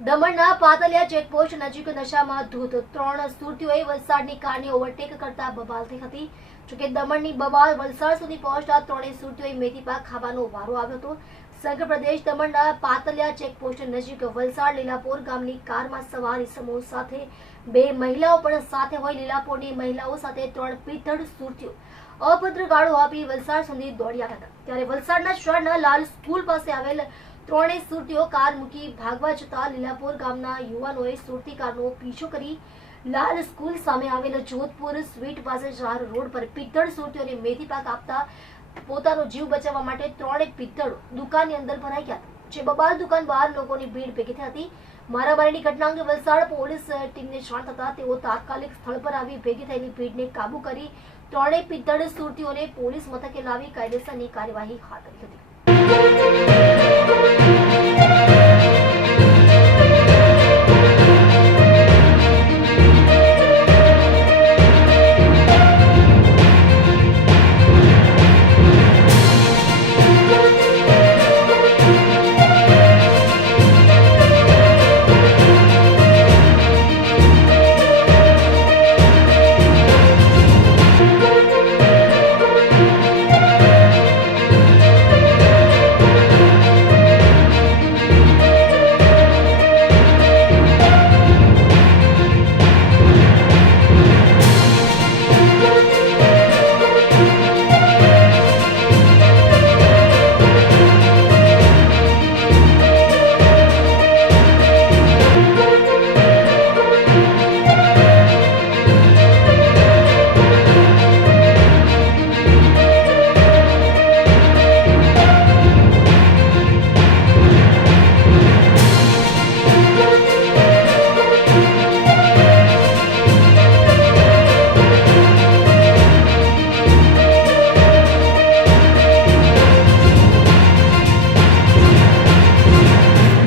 દમણના પાતલિયા ચેકપોસ્ટ નજીક નશામાં ધૂત. ત્રણ સુરતીઓએ વલસાડની કારને ઓવરટેક કરતા બબાલ થઈ હતી. જોકે દમણની બબાલ વલસાડ સુધી પહોંચતા ત્રણેય સુરતીઓએ મેથીપાક ખાવાનો વારો આવ્યો હતો. સંઘ પ્રદેશ દમણના પાતલિયા ચેકપોસ્ટ નજીક વલસાડ લીલાપોર ગામની કારમાં સવાર ઇસમો સાથે બે મહિલાઓ પણ સાથે હોય. લીલાપોરની મહિલાઓ સાથે ત્રણ પીથળ સુરતીઓ અભદ્ર ગાળો આપી વલસાડ સુધી દોડ્યા હતા. ત્યારે વલસાડના શહેરના લાલ સ્કૂલ પાસે આવેલ ત્રણેય સુરતીઓ કાર મૂકી ભાગવા જતા લીલાપુર ગામના યુવાનોએ સુરતી કારનો પીછો કરી લાલ સ્કૂલ સામે આવેલ જોધપુર સ્વીટ પાસે ચાર રોડ પર પિત્તળ સુરતીઓને મેથી પાક આપતા પોતાનો જીવ બચાવવા માટે ત્રણેય પિત્તળો દુકાનની અંદર ભરાઈ ગયા. જે બબાલ દુકાન બહાર લોકોની ભીડ ભેગી થઈ હતી મારામારીની ઘટના અંગે વલસાડ પોલીસ ટીમને જાણ થતા તેઓ તાત્કાલિક સ્થળ પર આવી ભેગી થયેલી ભીડને કાબુ કરી ત્રણેય પિત્તળ સુરતીઓને પોલીસ મથકે લાવી કાયદેસરની કાર્યવાહી હાથ ધરી હતી